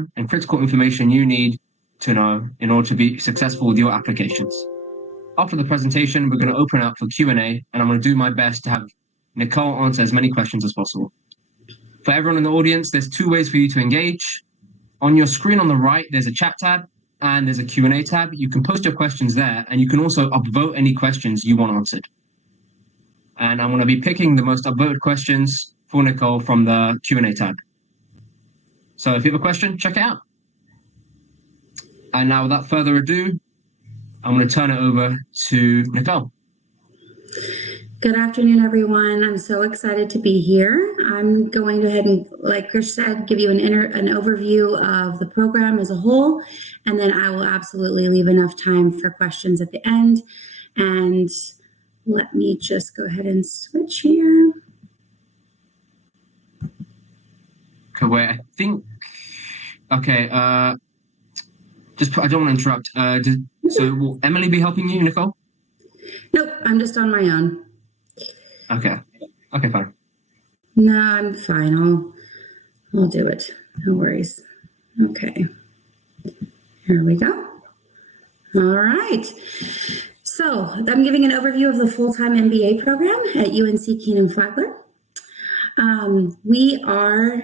program and critical information you need to know in order to be successful with your applications. After the presentation, we're going to open up for Q&A, and I'm going to do my best to have Nicole answer as many questions as possible. For everyone in the audience, there's two ways for you to engage. On your screen on the right, there's a chat tab and there's a Q&A tab. You can post your questions there, and you can also upvote any questions you want answered. And I'm going to be picking the most upvoted questions for Nicole from the Q&A tab. So if you have a question, check it out. And now, without further ado, I'm going to turn it over to Nicole. Good afternoon, everyone. I'm so excited to be here. I'm going to go ahead and, like Chris said, give you an overview of the program as a whole, and then I will absolutely leave enough time for questions at the end. And let me just go ahead and switch here. Okay, wait, I think, okay, I don't want to interrupt. So will Emily be helping you, Nicole? Nope, I'm just on my own. Okay, fine. No, I'm fine. I'll do it. No worries. Okay. Here we go. All right. So I'm giving an overview of the full-time MBA program at UNC Kenan-Flagler. We are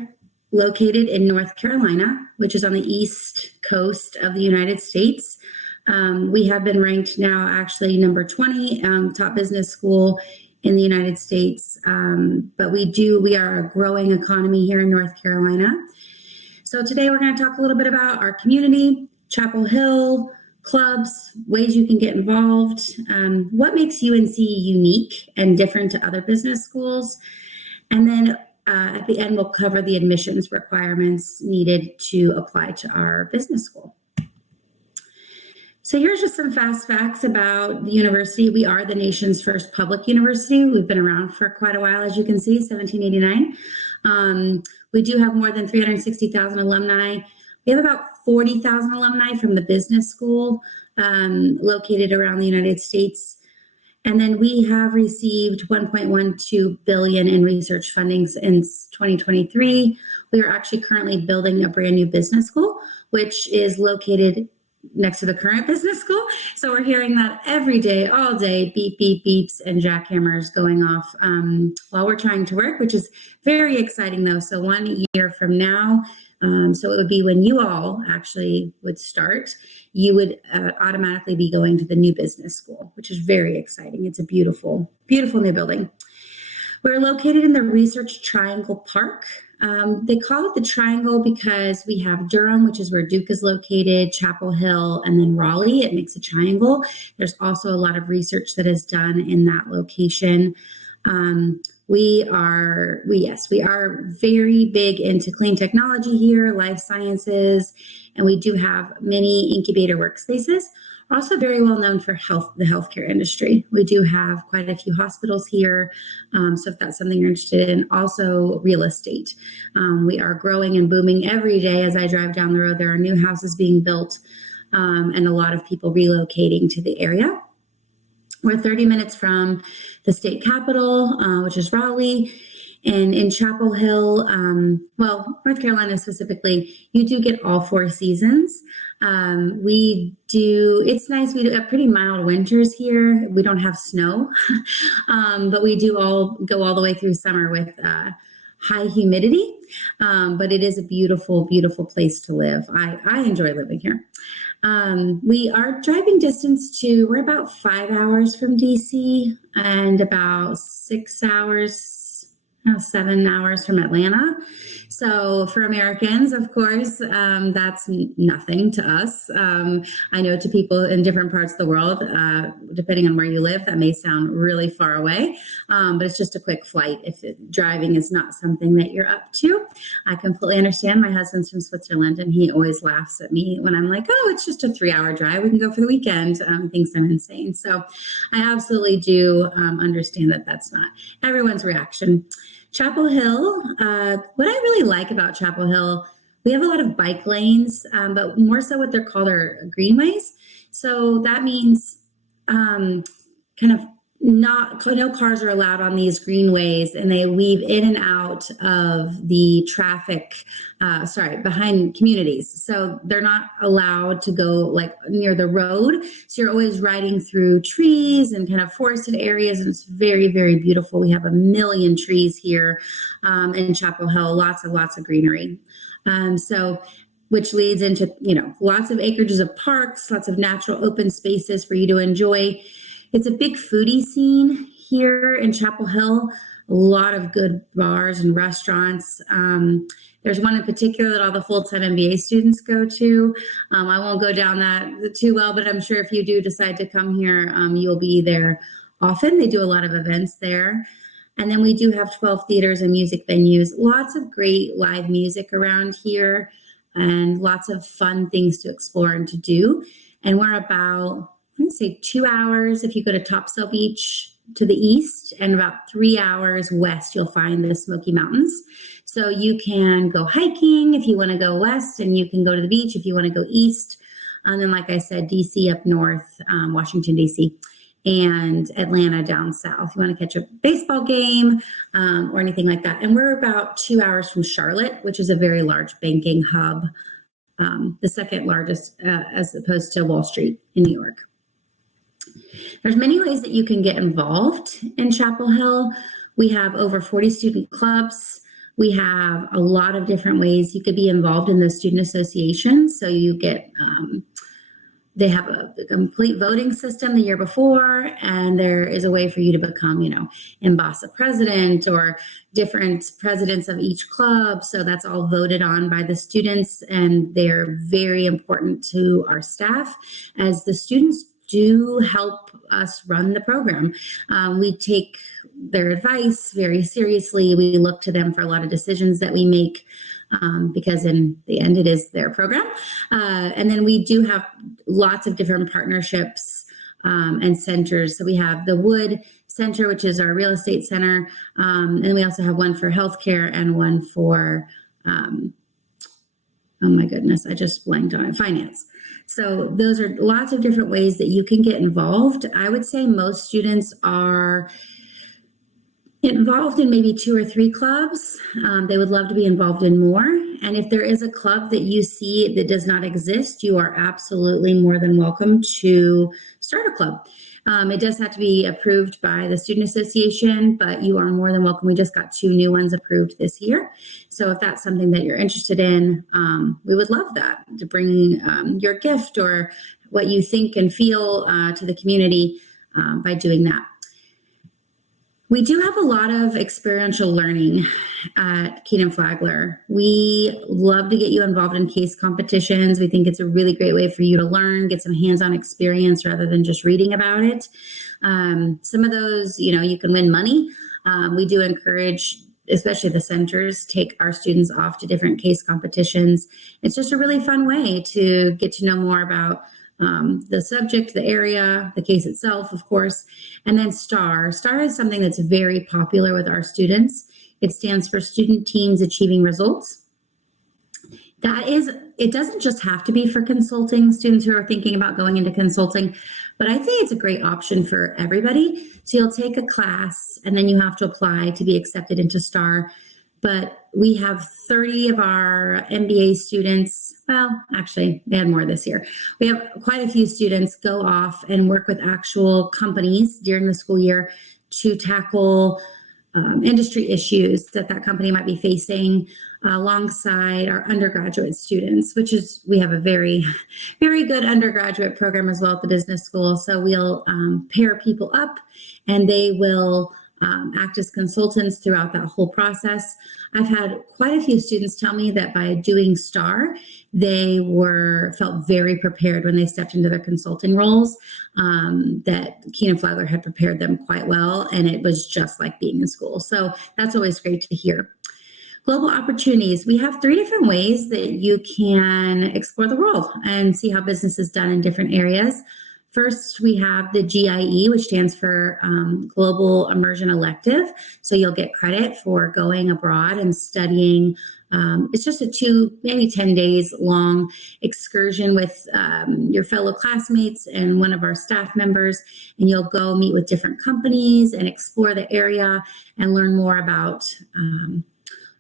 located in North Carolina, which is on the East Coast of the United States. We have been ranked now actually number 20 top business school in the United States. But we are a growing economy here in North Carolina. So today we're going to talk a little bit about our community, Chapel Hill, clubs, ways you can get involved, what makes UNC unique and different to other business schools. And then at the end, we'll cover the admissions requirements needed to apply to our business school. So here's just some fast facts about the university. We are the nation's first public university. We've been around for quite a while, as you can see, 1789. We do have more than 360,000 alumni. We have about 40,000 alumni from the business school located around the United States. And then we have received $1.12 billion in research funding since 2023. We are actually currently building a brand new business school, which is located next to the current business school. So we're hearing that every day, all day, beep, beep, beeps, and jackhammers going off while we're trying to work, which is very exciting though. So 1 year from now, so it would be when you all actually would start, you would automatically be going to the new business school, which is very exciting. It's a beautiful, beautiful new building. We're located in the Research Triangle Park. They call it the Triangle because we have Durham, which is where Duke is located, Chapel Hill, and then Raleigh. It makes a triangle. There's also a lot of research that is done in that location. We are very big into clean technology here, life sciences, and we do have many incubator workspaces. We're also very well known for the healthcare industry. We do have quite a few hospitals here. So if that's something you're interested in, also real estate. We are growing and booming every day. As I drive down the road, there are new houses being built and a lot of people relocating to the area. We're 30 minutes from the state capitol, which is Raleigh. And in Chapel Hill, North Carolina specifically, you do get all 4 seasons. It's nice. We do have pretty mild winters here. We don't have snow, but we do go all the way through summer with high humidity. But it is a beautiful, beautiful place to live. I enjoy living here. We are driving distance we're about 5 hours from DC and about 7 hours from Atlanta. So for Americans, of course, that's nothing to us. I know to people in different parts of the world, depending on where you live, that may sound really far away, but it's just a quick flight if driving is not something that you're up to. I completely understand. My husband's from Switzerland, and he always laughs at me when I'm like, oh, it's just a 3-hour drive. We can go for the weekend. Thinks I'm insane. So I absolutely do understand that that's not everyone's reaction. Chapel Hill, what I really like about Chapel Hill, we have a lot of bike lanes, but more so what they're called are greenways. So that means kind of no cars are allowed on these greenways, and they weave in and out of the traffic, behind communities. So they're not allowed to go like near the road. So you're always riding through trees and kind of forested areas. And it's very, very beautiful. We have 1 million trees here in Chapel Hill, lots of greenery. Which leads into, lots of acreages of parks, lots of natural open spaces for you to enjoy. It's a big foodie scene here in Chapel Hill, a lot of good bars and restaurants. There's one in particular that all the full-time MBA students go to. I won't go down that too well, but I'm sure if you do decide to come here, you'll be there often. They do a lot of events there. And then we do have 12 theaters and music venues, lots of great live music around here, and lots of fun things to explore and to do. And we're about, I'm going to say 2 hours if you go to Topsail Beach to the east, and about 3 hours west, you'll find the Smoky Mountains. So you can go hiking if you want to go west, and you can go to the beach if you want to go east. And then, like I said, DC up north, Washington, DC, and Atlanta down south. You want to catch a baseball game or anything like that. And we're about 2 hours from Charlotte, which is a very large banking hub, the second largest as opposed to Wall Street in New York. There's many ways that you can get involved in Chapel Hill. We have over 40 student clubs. We have a lot of different ways you could be involved in the student association. So you get they have a complete voting system the year before, and there is a way for you to become, Embasa president or different presidents of each club. So that's all voted on by the students, and they're very important to our staff, as the students do help us run the program. We take their advice very seriously. We look to them for a lot of decisions that we make, because in the end, it is their program. And then we do have lots of different partnerships and centers. So we have the Wood Center, which is our real estate center. And we also have one for healthcare and one for, oh my goodness, I just blanked on it, finance. So those are lots of different ways that you can get involved. I would say most students are involved in maybe 2 or 3 clubs. They would love to be involved in more. And if there is a club that you see that does not exist, you are absolutely more than welcome to start a club. It does have to be approved by the Student Association, but you are more than welcome. We just got 2 new ones approved this year. So if that's something that you're interested in, we would love that, to bring your gift or what you think and feel to the community by doing that. We do have a lot of experiential learning at Keenan Flagler. We love to get you involved in case competitions. We think it's a really great way for you to learn, get some hands-on experience rather than just reading about it. Some of those, you can win money. We do encourage, especially the centers, take our students off to different case competitions. It's just a really fun way to get to know more about the subject, the area, the case itself, of course. And then STAR. STAR is something that's very popular with our students. It stands for Student Teams Achieving Results. It doesn't just have to be for consulting students who are thinking about going into consulting, but I think it's a great option for everybody. So you'll take a class and then you have to apply to be accepted into STAR. But we have 30 of our MBA students. Well, actually, they had more this year. We have quite a few students go off and work with actual companies during the school year to tackle industry issues that company might be facing alongside our undergraduate students, we have a very, very good undergraduate program as well at the business school. So we'll pair people up and they will act as consultants throughout that whole process. I've had quite a few students tell me that by doing STAR, they felt very prepared when they stepped into their consulting roles, that Keenan Flagler had prepared them quite well, and it was just like being in school. So that's always great to hear. Global opportunities. We have 3 different ways that you can explore the world and see how business is done in different areas. First, we have the GIE, which stands for Global Immersion Elective. So you'll get credit for going abroad and studying It's just a maybe 10 days long excursion with your fellow classmates and one of our staff members, and you'll go meet with different companies and explore the area and learn more about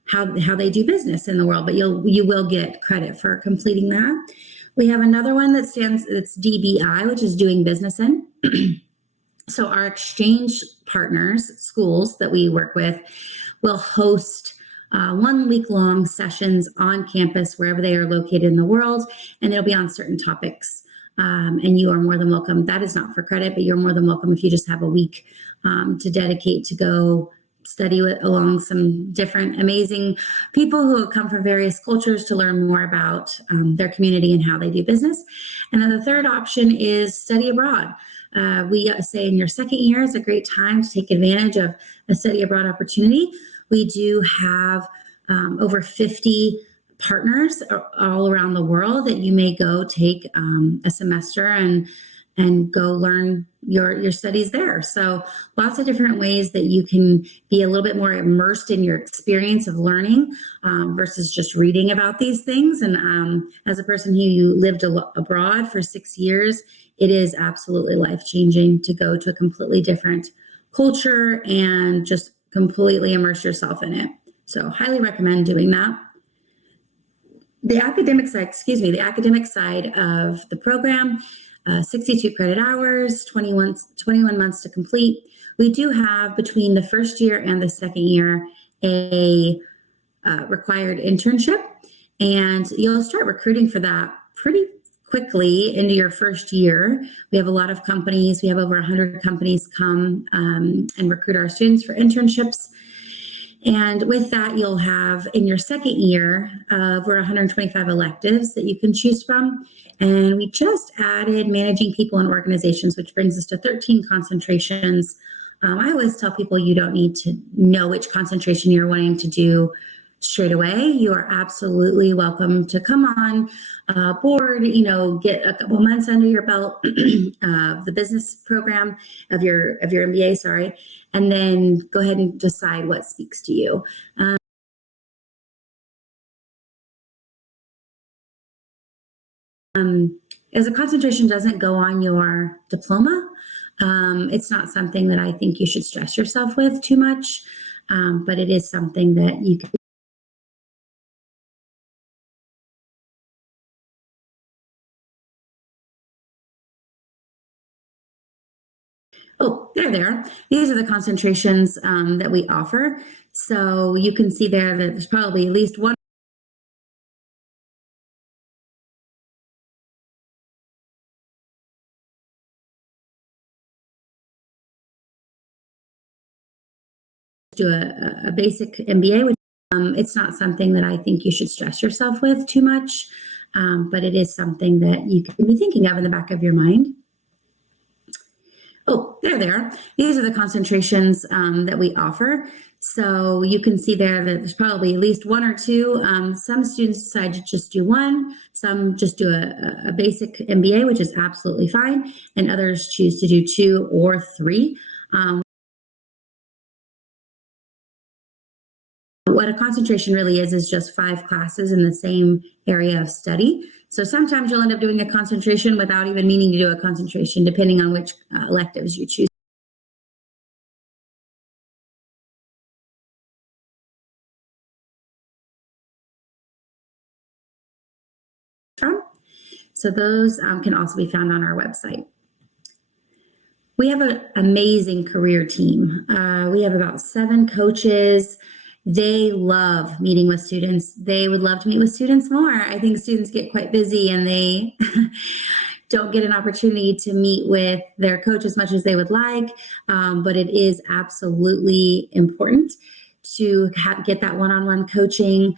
how they do business in the world. But you will get credit for completing that. We have another one it's DBI, which is doing business in. So our exchange partners, schools that we work with, will host 1 week long sessions on campus wherever they are located in the world, and they'll be on certain topics. And you are more than welcome. That is not for credit, but you're more than welcome if you just have a week to dedicate to go study along some different amazing people who have come from various cultures to learn more about their community and how they do business. And then the third option is study abroad. We say in your second year is a great time to take advantage of a study abroad opportunity. We do have over 50 partners all around the world that you may go take a semester and go learn your studies there. So lots of different ways that you can be a little bit more immersed in your experience of learning versus just reading about these things. And as a person who lived abroad for 6 years, it is absolutely life-changing to go to a completely different culture and just completely immerse yourself in it. So highly recommend doing that. The academic side of the program, 62 credit hours, 21 months to complete. We do have between the first year and the second year a required internship, and you'll start recruiting for that pretty quickly into your first year. We have a lot of companies. We have over 100 companies come and recruit our students for internships. And with that, you'll have in your second year over 125 electives that you can choose from. And we just added managing people and organizations, which brings us to 13 concentrations. I always tell people you don't need to know which concentration you're wanting to do straight away. You are absolutely welcome to come on board, get a couple months under your belt of the business program of your MBA, and then go ahead and decide what speaks to you. As a concentration doesn't go on your diploma, it's not something that I think you should stress yourself with too much, but it is something that you can. Oh, there they are. These are the concentrations that we offer. So you can see there that there's probably at least one. Do a basic MBA. It's not something that I think you should stress yourself with too much, but it is something that you can be thinking of in the back of your mind. Oh, there they are. These are the concentrations that we offer. So you can see there that there's probably at least one or two. Some students decide to just do one. Some just do a basic MBA, which is absolutely fine. And others choose to do 2 or 3. What a concentration really is just 5 classes in the same area of study. So sometimes you'll end up doing a concentration without even meaning to do a concentration, depending on which electives you choose. So those can also be found on our website. We have an amazing career team. We have about 7 coaches. They love meeting with students. They would love to meet with students more. I think students get quite busy and they don't get an opportunity to meet with their coach as much as they would like, but it is absolutely important to get that one-on-one coaching.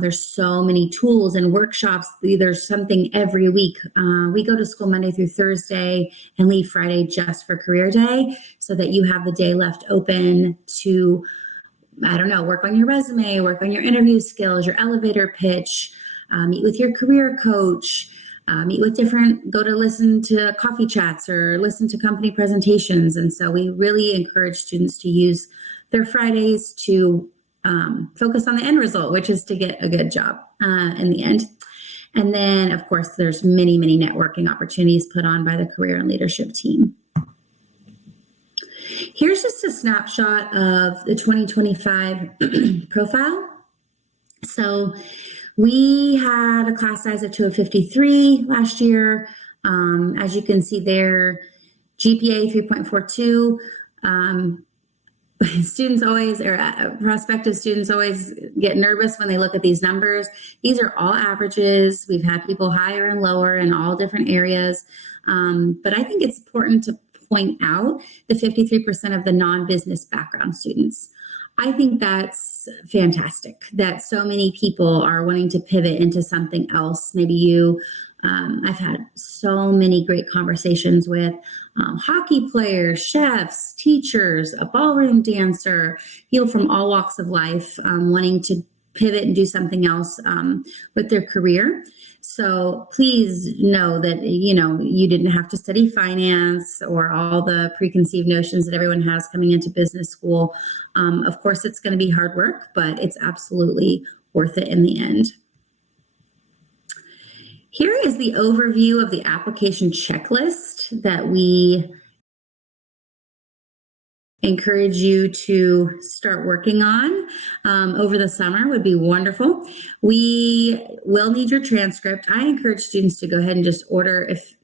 There's so many tools and workshops. There's something every week. We go to school Monday through Thursday and leave Friday just for career day so that you have the day left open to, work on your resume, work on your interview skills, your elevator pitch, meet with your career coach, go to listen to coffee chats or listen to company presentations. And so we really encourage students to use their Fridays to focus on the end result, which is to get a good job in the end. And then, of course, there's many, many networking opportunities put on by the career and leadership team. Here's just a snapshot of the 2025 profile. So we had a class size of 253 last year. As you can see there, GPA 3.42. Students always, or prospective students always get nervous when they look at these numbers. These are all averages. We've had people higher and lower in all different areas. But I think it's important to point out the 53% of the non-business background students. I think that's fantastic that so many people are wanting to pivot into something else. Maybe you, I've had so many great conversations with hockey players, chefs, teachers, a ballroom dancer, people from all walks of life wanting to pivot and do something else with their career. So please know that, you didn't have to study finance or all the preconceived notions that everyone has coming into business school. Of course, it's going to be hard work, but it's absolutely worth it in the end. Here is the overview of the application checklist that we encourage you to start working on over the summer. Would be wonderful. We will need your transcript. I encourage students to go ahead and just order, if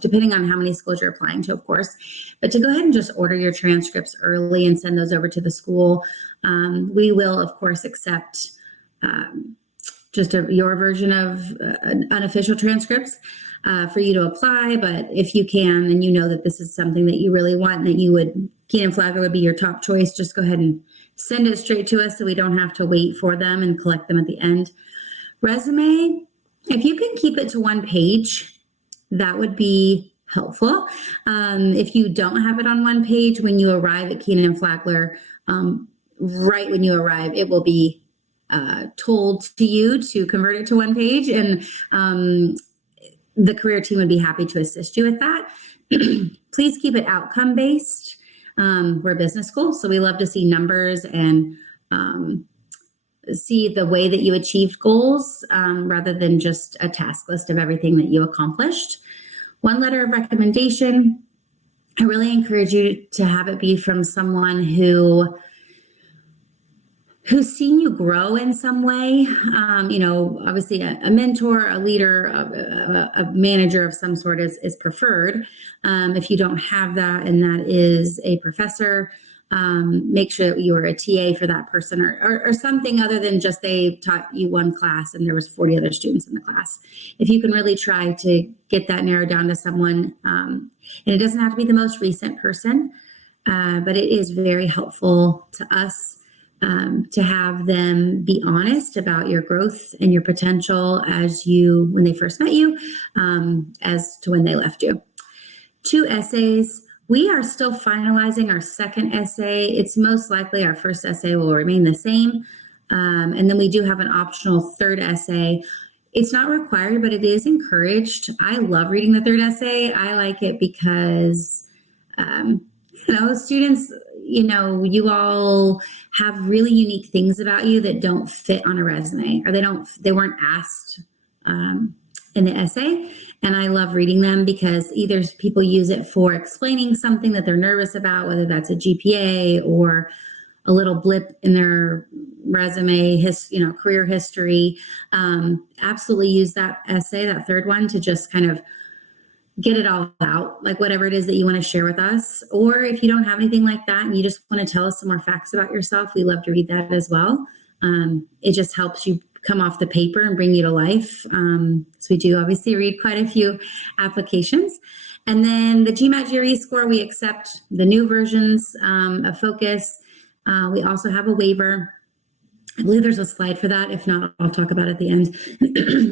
depending on how many schools you're applying to, of course, but to go ahead and just order your transcripts early and send those over to the school. We will, of course, accept just your version of unofficial transcripts for you to apply. But if you can, and that this is something that you really want and that Keenan Flagler would be your top choice, just go ahead and send it straight to us so we don't have to wait for them and collect them at the end. Resume, if you can keep it to one page, that would be helpful. If you don't have it on one page, when you arrive at Keenan Flagler, right when you arrive, it will be told to you to convert it to one page, and the career team would be happy to assist you with that. Please keep it outcome based. We're a business school, so we love to see numbers and see the way that you achieved goals rather than just a task list of everything that you accomplished. One letter of recommendation, I really encourage you to have it be from someone who's seen you grow in some way. Obviously a mentor, a leader, a manager of some sort is preferred. If you don't have that, and that is a professor, make sure that you are a TA for that person or something other than just they taught you one class and there was 40 other students in the class. If you can really try to get that narrowed down to someone, and it doesn't have to be the most recent person, but it is very helpful to us to have them be honest about your growth and your potential when they first met you, as to when they left you. 2 essays. We are still finalizing our second essay. It's most likely our first essay will remain the same. And then we do have an optional third essay. It's not required, but it is encouraged. I love reading the third essay. I like it because, students, you all have really unique things about you that don't fit on a resume, or they weren't asked in the essay. And I love reading them because either people use it for explaining something that they're nervous about, whether that's a GPA or a little blip in their resume, career history. Absolutely use that essay, that third one, to just kind of get it all out, like whatever it is that you want to share with us. Or if you don't have anything like that and you just want to tell us some more facts about yourself, we love to read that as well. It just helps you come off the paper and bring you to life. So we do obviously read quite a few applications. And then the GMAT GRE score, we accept the new versions of Focus. We also have a waiver. I believe there's a slide for that. If not, I'll talk about it at the end.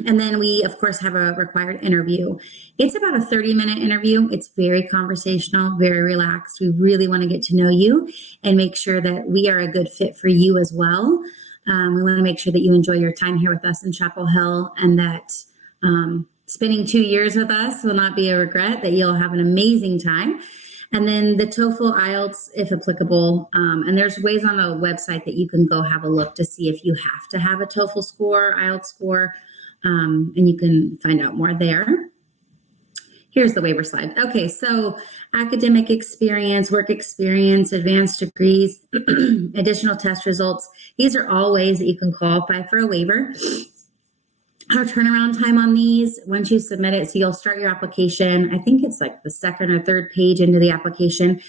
And then we, of course, have a required interview. It's about a 30-minute interview. It's very conversational, very relaxed. We really want to get to know you and make sure that we are a good fit for you as well. We want to make sure that you enjoy your time here with us in Chapel Hill, and that spending 2 years with us will not be a regret, that you'll have an amazing time. And then the TOEFL, IELTS, if applicable. And there's ways on the website that you can go have a look to see if you have to have a TOEFL score, IELTS score, and you can find out more there. Here's the waiver slide. Okay, so academic experience, work experience, advanced degrees, additional test results. These are all ways that you can qualify for a waiver. Our turnaround time on these, once you submit it, so you'll start your application. I think it's like the second or third page into the application.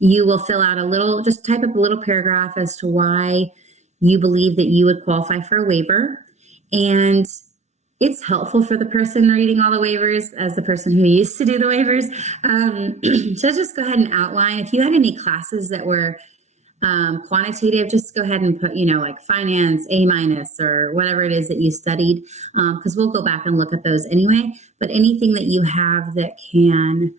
You will fill out just type up a little paragraph as to why you believe that you would qualify for a waiver. And it's helpful for the person reading all the waivers as the person who used to do the waivers. So just go ahead and outline. If you had any classes that were quantitative, just go ahead and put, like finance, A- or whatever it is that you studied, because we'll go back and look at those anyway. But anything that you have that can,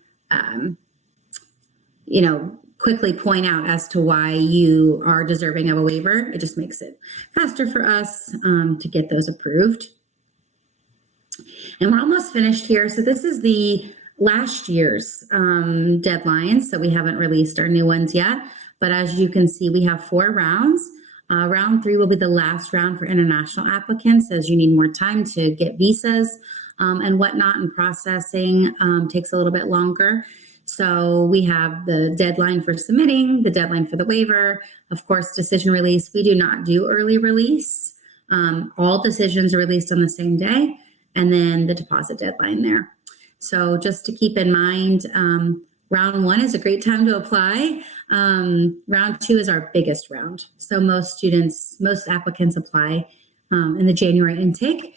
quickly point out as to why you are deserving of a waiver, it just makes it faster for us to get those approved. And we're almost finished here. So this is the last year's deadline. So we haven't released our new ones yet. But as you can see, we have 4 rounds. Round 3 will be the last round for international applicants, as you need more time to get visas and whatnot, and processing takes a little bit longer. So we have the deadline for submitting, the deadline for the waiver, of course, decision release. We do not do early release. All decisions are released on the same day, and then the deposit deadline there. So just to keep in mind, round 1 is a great time to apply. Round 2 is our biggest round. So most applicants apply in the January intake.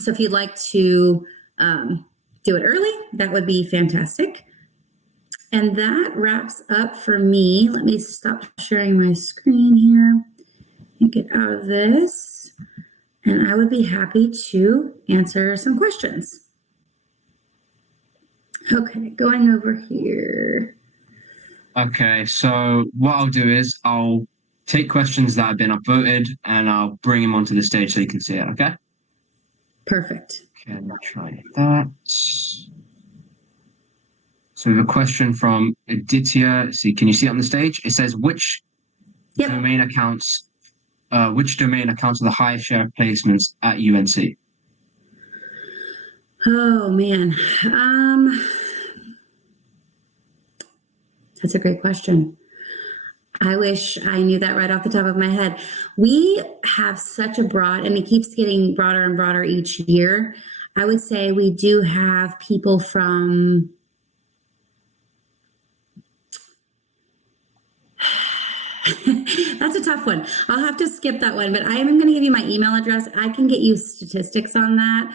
So if you'd like to do it early, that would be fantastic. And that wraps up for me. Let me stop sharing my screen here and get out of this. And I would be happy to answer some questions. Okay, going over here. Okay, so what I'll do is I'll take questions that have been upvoted and I'll bring them onto the stage so you can see it, okay? Perfect. Okay, let's try that. So we have a question from Aditya. See, can you see it on the stage? It says, which domain accounts for the highest share of placements at UNC? Oh, man. That's a great question. I wish I knew that right off the top of my head. We have such a broad, and it keeps getting broader and broader each year. I would say we do have people from... That's a tough one. I'll have to skip that one, but I am going to give you my email address. I can get you statistics on that.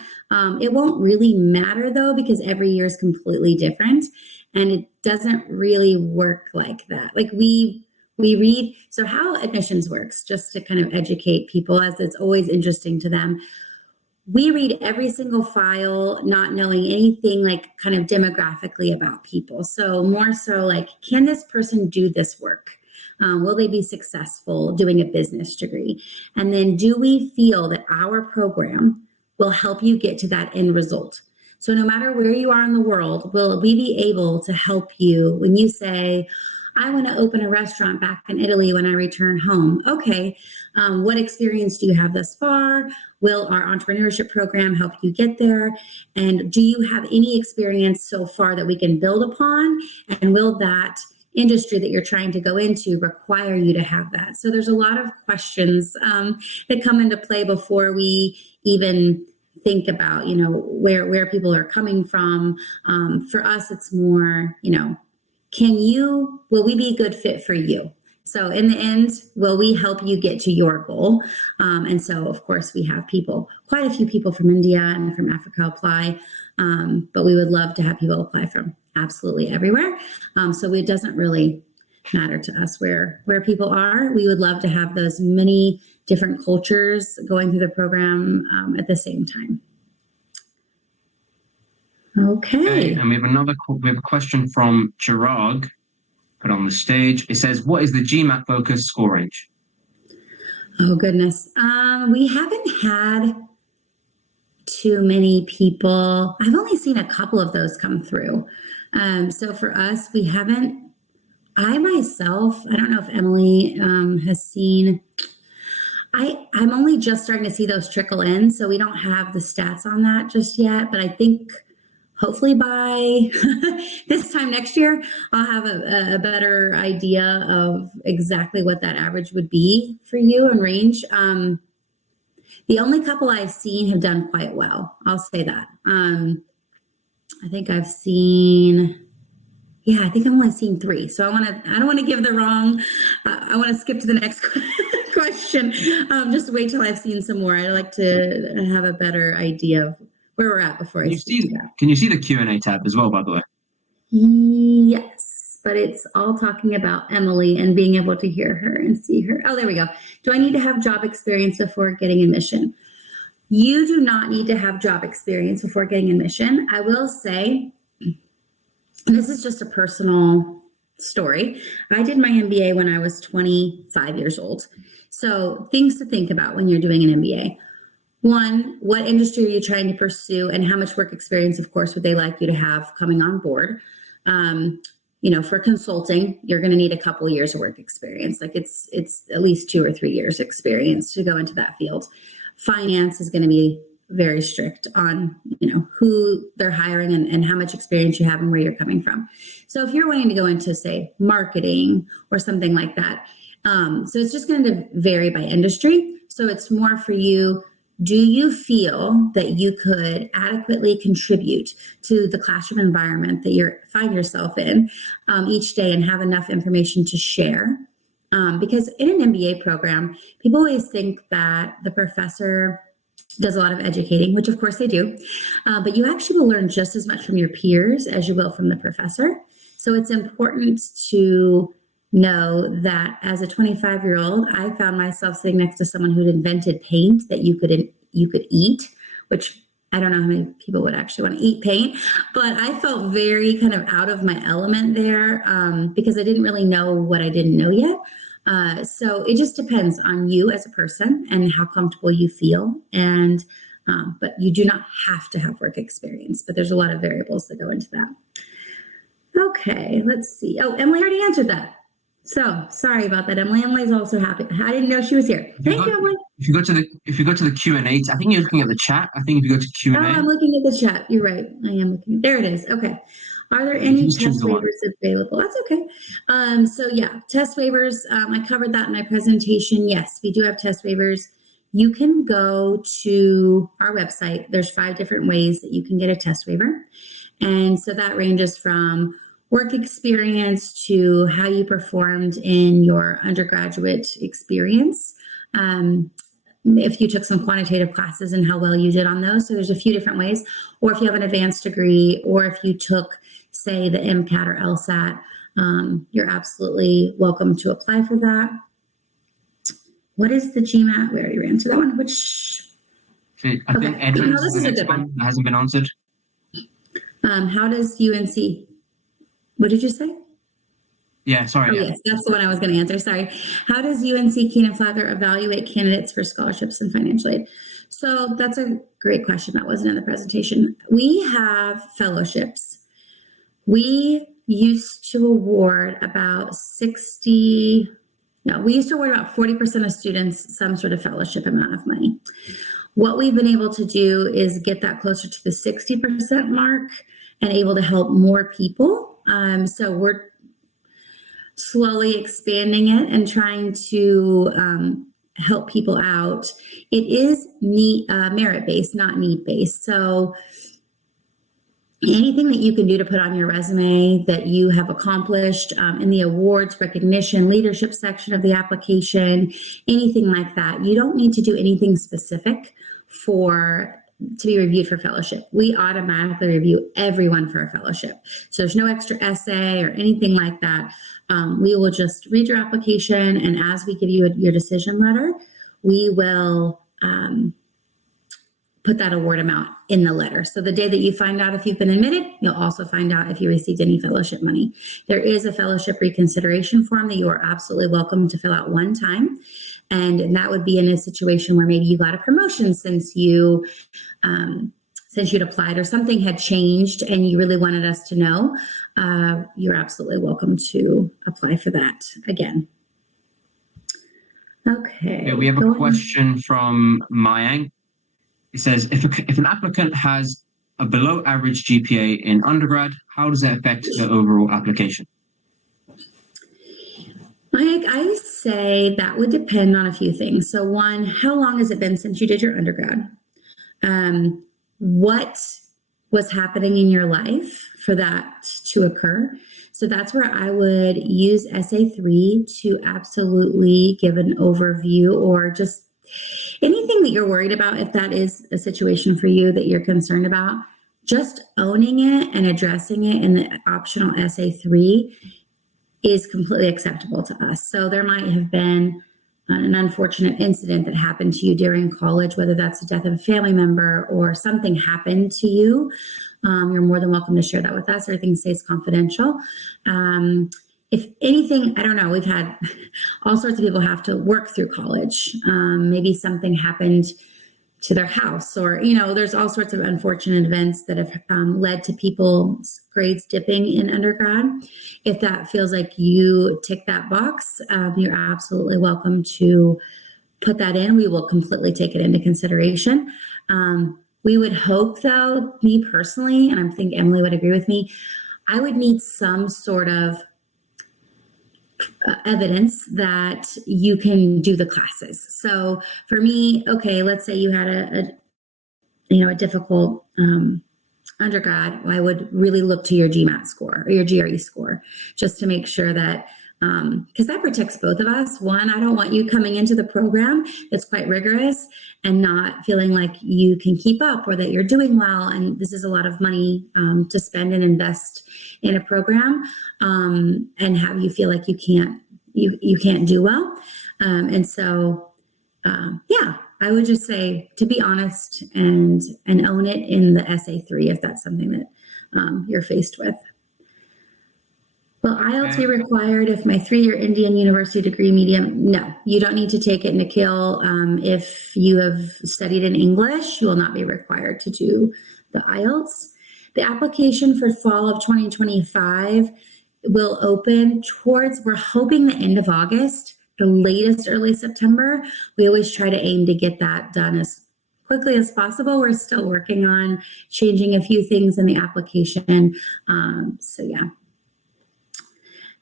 It won't really matter though, because every year is completely different and it doesn't really work like that. Like we read, so how admissions works, just to kind of educate people, as it's always interesting to them. We read every single file, not knowing anything like kind of demographically about people. So more so like, can this person do this work? Will they be successful doing a business degree? And then do we feel that our program will help you get to that end result? So no matter where you are in the world, will we be able to help you when you say, I want to open a restaurant back in Italy when I return home? Okay, what experience do you have thus far? Will our entrepreneurship program help you get there? And do you have any experience so far that we can build upon? And will that industry that you're trying to go into require you to have that? So there's a lot of questions that come into play before we even think about, where people are coming from. For us, it's more, will we be a good fit for you? So in the end, will we help you get to your goal? And so, of course, we have quite a few people from India and from Africa apply, but we would love to have people apply from absolutely everywhere. So it doesn't really matter to us where people are. We would love to have those many different cultures going through the program at the same time. Okay. And we have a question from Chirag, put on the stage. It says, what is the GMAT Focus score range? Oh, goodness. We haven't had too many people. I've only seen a couple of those come through. So for us, we haven't, I myself, I don't know if Emily has seen, I'm only just starting to see those trickle in. So we don't have the stats on that just yet, but I think hopefully by this time next year, I'll have a better idea of exactly what that average would be for you and range. The only couple I've seen have done quite well. I'll say that. I think I've seen, I think I've only seen 3. So I don't want to give the wrong, I want to skip to the next question. Just wait till I've seen some more. I'd like to have a better idea of where we're at before I speak to that. Can you see the Q&A tab as well, by the way? Yes, but it's all talking about Emily and being able to hear her and see her. Oh, there we go. Do I need to have job experience before getting admission? You do not need to have job experience before getting admission. I will say, and this is just a personal story. I did my MBA when I was 25 years old. So things to think about when you're doing an MBA. One, what industry are you trying to pursue and how much work experience, of course, would they like you to have coming on board? For consulting, you're going to need a couple of years of work experience. Like it's at least 2 or 3 years experience to go into that field. Finance is going to be very strict on, who they're hiring and how much experience you have and where you're coming from. So if you're wanting to go into, say, marketing or something like that, so it's just going to vary by industry. So it's more for you. Do you feel that you could adequately contribute to the classroom environment that you find yourself in each day and have enough information to share? Because in an MBA program, people always think that the professor does a lot of educating, which of course they do, but you actually will learn just as much from your peers as you will from the professor. So it's important to know that as a 25-year-old, I found myself sitting next to someone who'd invented paint that you could eat, which I don't know how many people would actually want to eat paint, but I felt very kind of out of my element there because I didn't really know what I didn't know yet. So it just depends on you as a person and how comfortable you feel. And but you do not have to have work experience, but there's a lot of variables that go into that. Okay, let's see. Oh, Emily already answered that. So sorry about that, Emily. Emily's also happy. I didn't know she was here. Thank you, Emily. If you go to the Q&A, I think you're looking at the chat. I think if you go to Q&A. Oh, I'm looking at the chat. You're right. I am looking. There it is. Okay. Are there any test waivers available? That's okay. So yeah, test waivers. I covered that in my presentation. Yes, we do have test waivers. You can go to our website. There's 5 different ways that you can get a test waiver. And so that ranges from work experience to how you performed in your undergraduate experience. If you took some quantitative classes and how well you did on those. So there's a few different ways. Or if you have an advanced degree, or if you took, say, the MCAT or LSAT, you're absolutely welcome to apply for that. What is the GMAT? We already ran through that one. I think Edmonds is the next one that hasn't been answered. How does UNC? What did you say? Yeah, sorry. Yes, that's the one I was going to answer. Sorry. How does UNC Kenan-Flagler evaluate candidates for scholarships and financial aid? So that's a great question. That wasn't in the presentation. We have fellowships. We used to award about 40% of students some sort of fellowship amount of money. What we've been able to do is get that closer to the 60% mark and able to help more people. So we're slowly expanding it and trying to help people out. It is merit-based, not need-based. So anything that you can do to put on your resume that you have accomplished in the awards, recognition, leadership section of the application, anything like that. You don't need to do anything specific to be reviewed for fellowship. We automatically review everyone for a fellowship. So there's no extra essay or anything like that. We will just read your application, and as we give you your decision letter, we will put that award amount in the letter. So the day that you find out if you've been admitted, you'll also find out if you received any fellowship money. There is a fellowship reconsideration form that you are absolutely welcome to fill out one time. And that would be in a situation where maybe you got a promotion since you since you'd applied or something had changed and you really wanted us to know, you're absolutely welcome to apply for that again. Okay. We have a question from Mayang. It says, if an applicant has a below average GPA in undergrad, how does that affect the overall application? Mike, I say that would depend on a few things. So one, how long has it been since you did your undergrad? What was happening in your life for that to occur? So that's where I would use SA3 to absolutely give an overview, or just anything that you're worried about. If that is a situation for you that you're concerned about, just owning it and addressing it in the optional SA3 is completely acceptable to us. So there might have been an unfortunate incident that happened to you during college, whether that's the death of a family member or something happened to you. You're more than welcome to share that with us. Everything stays confidential. If anything, I don't know, we've had all sorts of people have to work through college. Maybe something happened to their house, or, there's all sorts of unfortunate events that have led to people's grades dipping in undergrad. If that feels like you tick that box, you're absolutely welcome to put that in. We will completely take it into consideration. We would hope, though, me personally, and I think Emily would agree with me, I would need some sort of evidence that you can do the classes. So for me, okay, let's say you had a difficult undergrad, I would really look to your GMAT score or your GRE score, just to make sure that, because that protects both of us. One, I don't want you coming into the program that's quite rigorous and not feeling like you can keep up or that you're doing well. And this is a lot of money to spend and invest in a program, and have you feel like you can't do well. And so, I would just say to be honest and own it in the SA3 if that's something that you're faced with. Will IELTS be required if my 3-year Indian University degree medium? No, you don't need to take it, Nikhil. If you have studied in English, you will not be required to do the IELTS. The application for fall of 2025 will open we're hoping the end of August, the latest early September. We always try to aim to get that done as quickly as possible. We're still working on changing a few things in the application.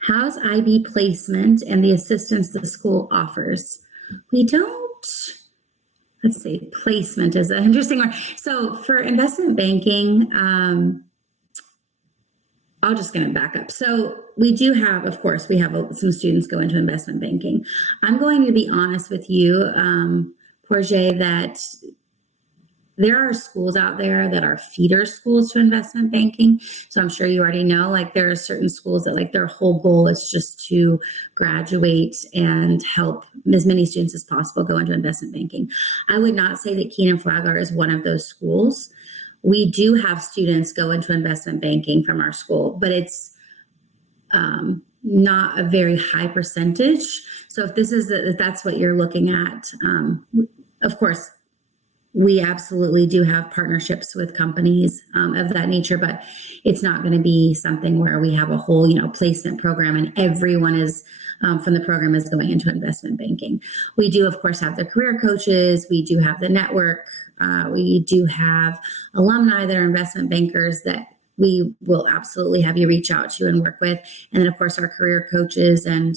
How's IB placement and the assistance the school offers? We don't, let's see, placement is an interesting word. So for investment banking, I'm just going to back up. So we do have, of course, we have some students go into investment banking. I'm going to be honest with you, Porge, that there are schools out there that are feeder schools to investment banking. So I'm sure you already know, like there are certain schools that like their whole goal is just to graduate and help as many students as possible go into investment banking. I would not say that Kenan Flagler is one of those schools. We do have students go into investment banking from our school, but it's not a very high percentage. So if that's what you're looking at, of course, we absolutely do have partnerships with companies of that nature, but it's not going to be something where we have a whole, placement program and everyone is from the program is going into investment banking. We do, of course, have the career coaches. We do have the network. We do have alumni that are investment bankers that we will absolutely have you reach out to and work with. And then, of course, our career coaches and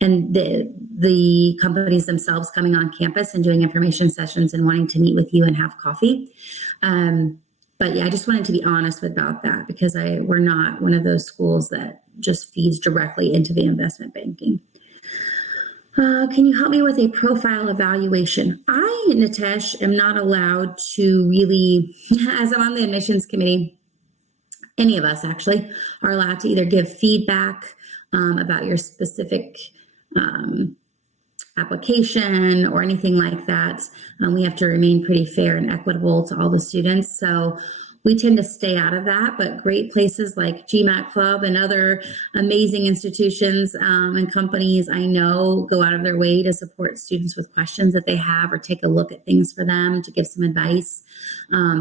the companies themselves coming on campus and doing information sessions and wanting to meet with you and have coffee. But yeah, I just wanted to be honest about that because we're not one of those schools that just feeds directly into the investment banking. Can you help me with a profile evaluation? I, Nitesh, am not allowed to really, as I'm on the admissions committee, any of us actually are allowed to either give feedback about your specific application or anything like that. We have to remain pretty fair and equitable to all the students. So We tend to stay out of that, but great places like GMAT Club and other amazing institutions and companies I know go out of their way to support students with questions that they have or take a look at things for them to give some advice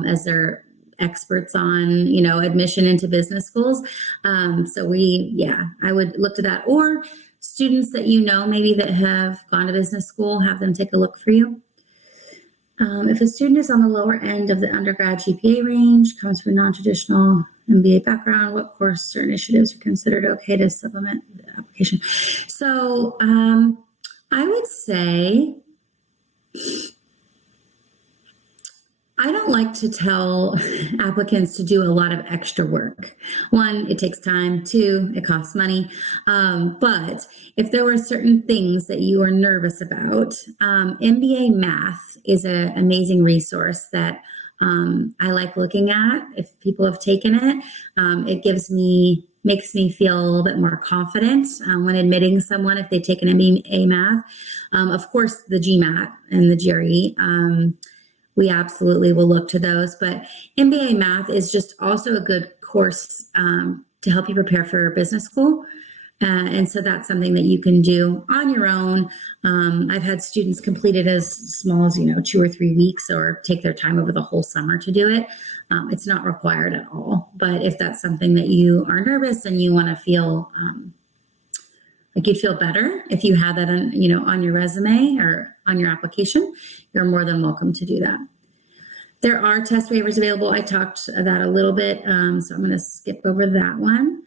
as they're experts on, admission into business schools. So I would look to that. Or students that maybe that have gone to business school, have them take a look for you. If a student is on the lower end of the undergrad GPA range, comes from a non-traditional MBA background, what course or initiatives are considered okay to supplement the application? So I would say I don't like to tell applicants to do a lot of extra work. One, it takes time. Two, it costs money. But if there were certain things that you are nervous about, MBA Math is an amazing resource that I like looking at. If people have taken it, it makes me feel a little bit more confident when admitting someone if they've taken MBA Math. Of course, the GMAT and the GRE. We absolutely will look to those, but MBA Math is just also a good course to help you prepare for business school. And so that's something that you can do on your own. I've had students complete it as small as, 2 or 3 weeks, or take their time over the whole summer to do it. It's not required at all. But if that's something that you are nervous and you want to feel like you'd feel better if you had that on your resume or on your application, you're more than welcome to do that. There are test waivers available. I talked that a little bit, so I'm going to skip over that one.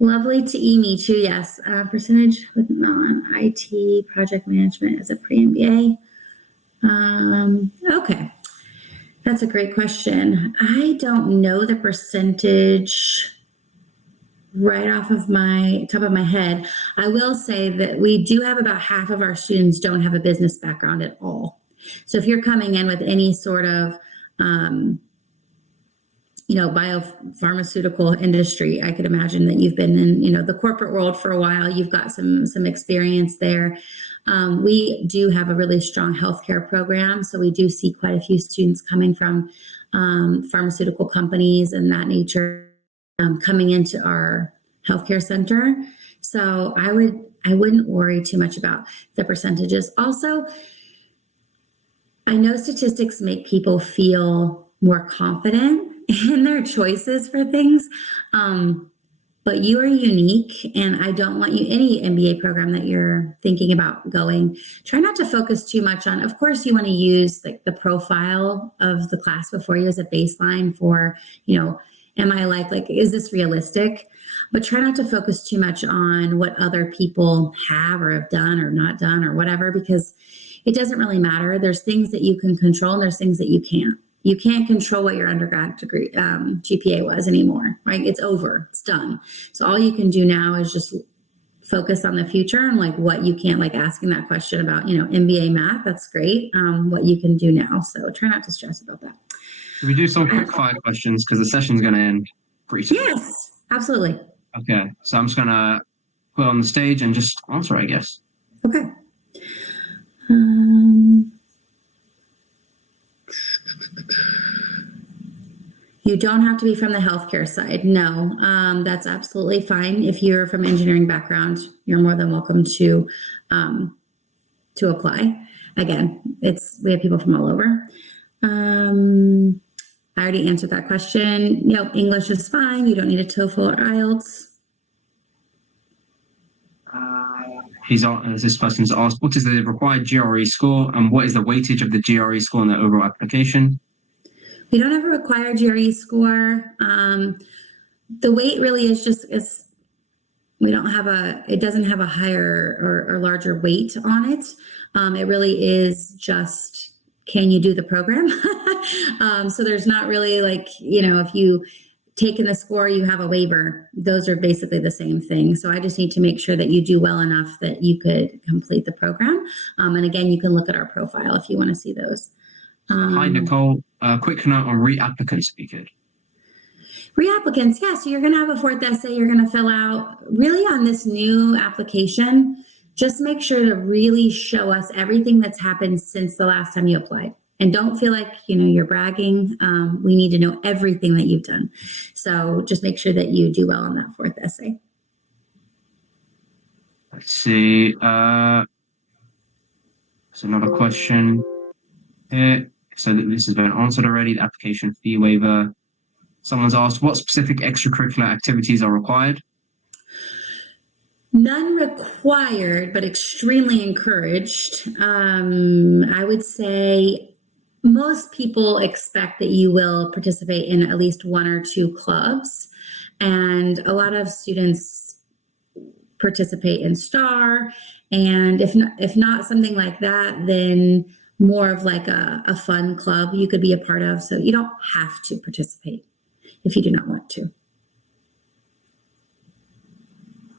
Lovely to meet you. Yes, percentage with non-IT project management as a pre-MBA. Okay, that's a great question. I don't know the percentage right off of my top of my head. I will say that we do have about half of our students don't have a business background at all. So if you're coming in with any sort of, biopharmaceutical industry, I could imagine that you've been in, the corporate world for a while. You've got some experience there. We do have a really strong healthcare program. So we do see quite a few students coming from pharmaceutical companies and that nature. Coming into our healthcare center. So I wouldn't worry too much about the percentages. Also, I know statistics make people feel more confident in their choices for things. But you are unique, and I don't want you, any MBA program that you're thinking about going, try not to focus too much on, of course, you want to use the profile of the class before you as a baseline for, am I like, is this realistic? But try not to focus too much on what other people have or have done or not done or whatever, because it doesn't really matter. There's things that you can control and there's things that you can't. You can't control what your undergrad degree GPA was anymore, right? It's over, it's done. So all you can do now is just focus on the future and what you can't, asking that question about, MBA math, that's great. What you can do now. So try not to stress about that. Should we do some quick fire questions because the session's going to end pretty soon? Yes, absolutely. Okay, so I'm just going to put on the stage and just answer, I guess. Okay. You don't have to be from the healthcare side. No, that's absolutely fine. If you're from engineering background, you're more than welcome to apply. Again, we have people from all over. I already answered that question. English is fine. You don't need a TOEFL or IELTS. This person's asked, what is the required GRE score and what is the weightage of the GRE score in the overall application? We don't have a required GRE score. The weight really is just, it doesn't have a higher or larger weight on it. It really is just, can you do the program? So there's not really if you taken the score, you have a waiver. Those are basically the same thing. So I just need to make sure that you do well enough that you could complete the program. And again, you can look at our profile if you want to see those. Hi, Nicole. Quick note on reapplicants, if you could. Reapplicants, yeah. So you're going to have a fourth essay you're going to fill out. Really on this new application, just make sure to really show us everything that's happened since the last time you applied. And don't feel like, you're bragging. We need to know everything that you've done. So just make sure that you do well on that fourth essay. Let's see. There's another question here. So this has been answered already, the application fee waiver. Someone's asked, what specific extracurricular activities are required? None required, but extremely encouraged. I would say most people expect that you will participate in at least one or two clubs. And a lot of students participate in STAR. And if not something like that, then more of like a fun club you could be a part of. So you don't have to participate if you do not want to.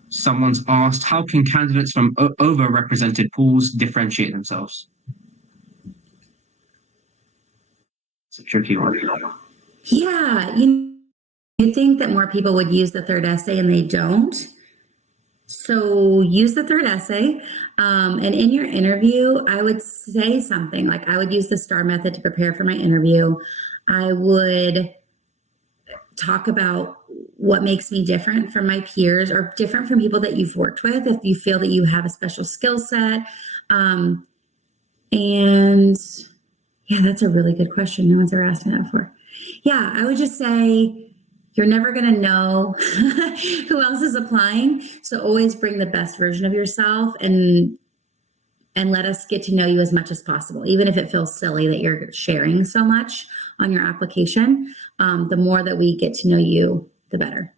Someone's asked, how can candidates from overrepresented pools differentiate themselves? It's a tricky one. Yeah, you think that more people would use the third essay and they don't. So use the third essay. And in your interview, I would say something like, I would use the STAR method to prepare for my interview. I would talk about what makes me different from my peers or different from people that you've worked with, if you feel that you have a special skill set. And yeah, that's a really good question. No one's ever asked me that before. Yeah, I would just say you're never going to know who else is applying. So always bring the best version of yourself and let us get to know you as much as possible. Even if it feels silly that you're sharing so much on your application, the more that we get to know you, the better.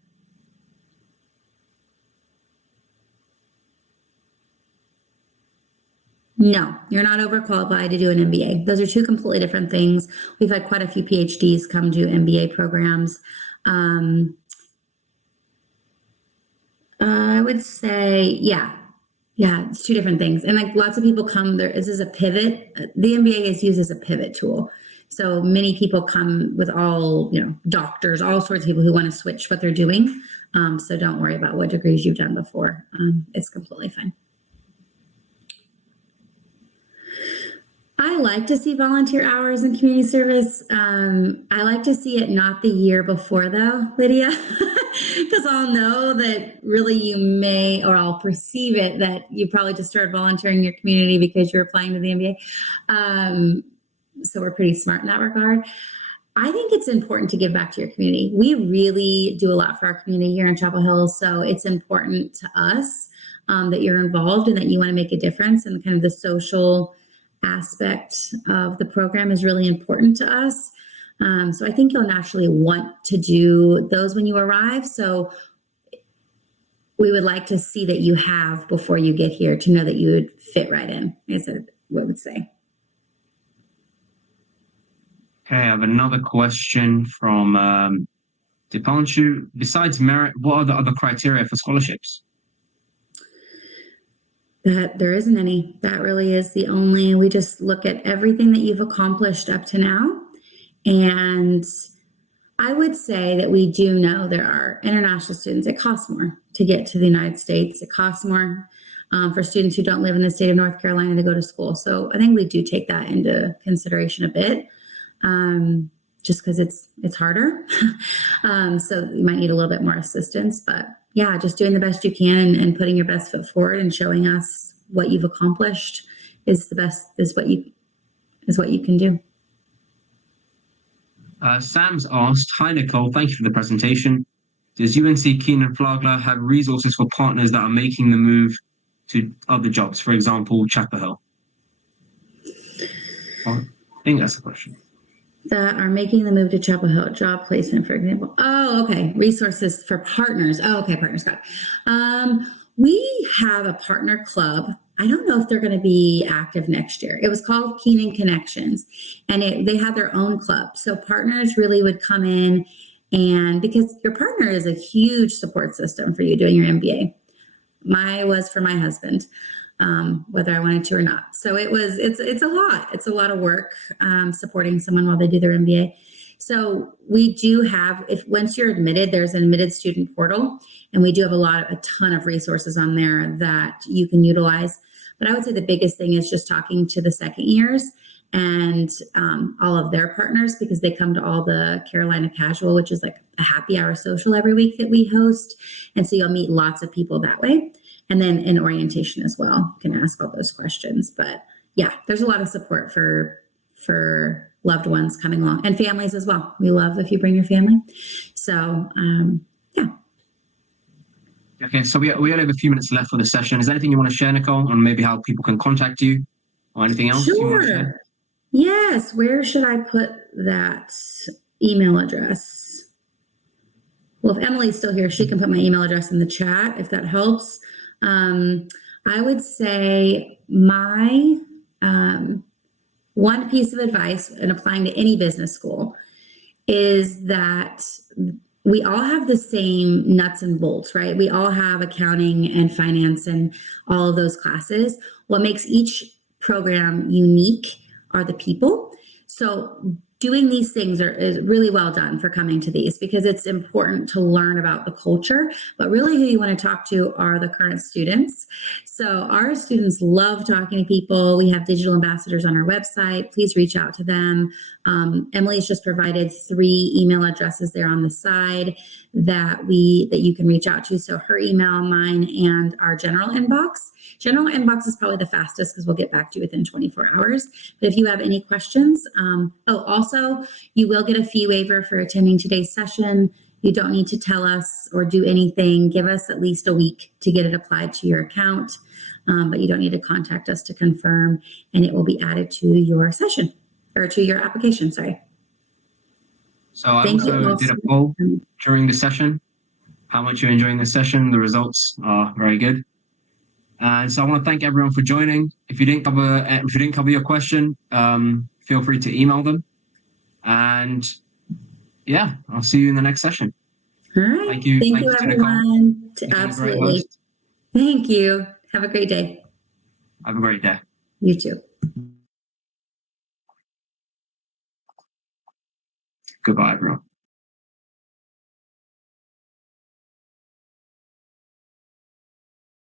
No, you're not overqualified to do an MBA. Those are two completely different things. We've had quite a few PhDs come do MBA programs. I would say, yeah, it's two different things. And like lots of people come there, this is a pivot. The MBA is used as a pivot tool. So many people come with all, doctors, all sorts of people who want to switch what they're doing. So don't worry about what degrees you've done before. It's completely fine. I like to see volunteer hours in community service. I like to see it not the year before though, Lydia, because I'll know that really you may, or I'll perceive it that you probably just started volunteering in your community because you're applying to the MBA. So we're pretty smart in that regard. I think it's important to give back to your community. We really do a lot for our community here in Chapel Hill. So it's important to us that you're involved and that you want to make a difference, and kind of the social aspect of the program is really important to us. So I think you'll naturally want to do those when you arrive. So we would like to see that you have before you get here to know that you would fit right in, is what I would say. Okay, I have another question from Dipanshu. Besides merit, what are the other criteria for scholarships? That there isn't any. That really is the only, we just look at everything that you've accomplished up to now. And I would say that we do know there are international students. It costs more to get to the United States. It costs more for students who don't live in the state of North Carolina to go to school. So I think we do take that into consideration a bit, just because it's harder. So you might need a little bit more assistance, but yeah, just doing the best you can and putting your best foot forward and showing us what you've accomplished is what you can do. Sam's asked, hi Nicole, thank you for the presentation. Does UNC Kenan Flagler have resources for partners that are making the move to other jobs, for example, Chapel Hill? I think that's the question. That are making the move to Chapel Hill, job placement, for example. Oh, okay. Resources for partners. Oh, okay. Partners. Got it. We have a partner club. I don't know if they're going to be active next year. It was called Kenan Connections, and they had their own club. So partners really would come in, and because your partner is a huge support system for you doing your MBA. Was for my husband. Whether I wanted to or not. So it's a lot. It's a lot of work supporting someone while they do their MBA. So we do have, once you're admitted, there's an admitted student portal, and we do have a ton of resources on there that you can utilize. But I would say the biggest thing is just talking to the second years and all of their partners, because they come to all the Carolina Casual, which is like a happy hour social every week that we host. And so you'll meet lots of people that way. And then in orientation as well, you can ask all those questions. But yeah, there's a lot of support for loved ones coming along, and families as well. We love if you bring your family. So yeah. Okay, so we only have a few minutes left for the session. Is there anything you want to share, Nicole, on maybe how people can contact you or anything else you want to share? Sure. Yes. Where should I put that email address? Well, if Emily's still here, she can put my email address in the chat if that helps. I would say my one piece of advice in applying to any business school is that we all have the same nuts and bolts, right? We all have accounting and finance and all of those classes. What makes each program unique are the people. So doing these things is really well done for coming to these, because it's important to learn about the culture, but really who you want to talk to are the current students. So our students love talking to people. We have digital ambassadors on our website. Please reach out to them. Emily's just provided 3 email addresses there on the side that you can reach out to. So her email, mine, and our general inbox. General inbox is probably the fastest because we'll get back to you within 24 hours. But if you have any questions, also you will get a fee waiver for attending today's session. You don't need to tell us or do anything. Give us at least a week to get it applied to your account, but you don't need to contact us to confirm, and it will be added to your session or to your application. Sorry. So I also did a poll during the session. How much you're enjoying the session? The results are very good. And so I want to thank everyone for joining. If you didn't cover your question, feel free to email them. And yeah, I'll see you in the next session. All right. Thank you. Thank you, everyone. Absolutely. Thank you. Have a great day. Have a great day. You too. Goodbye, everyone.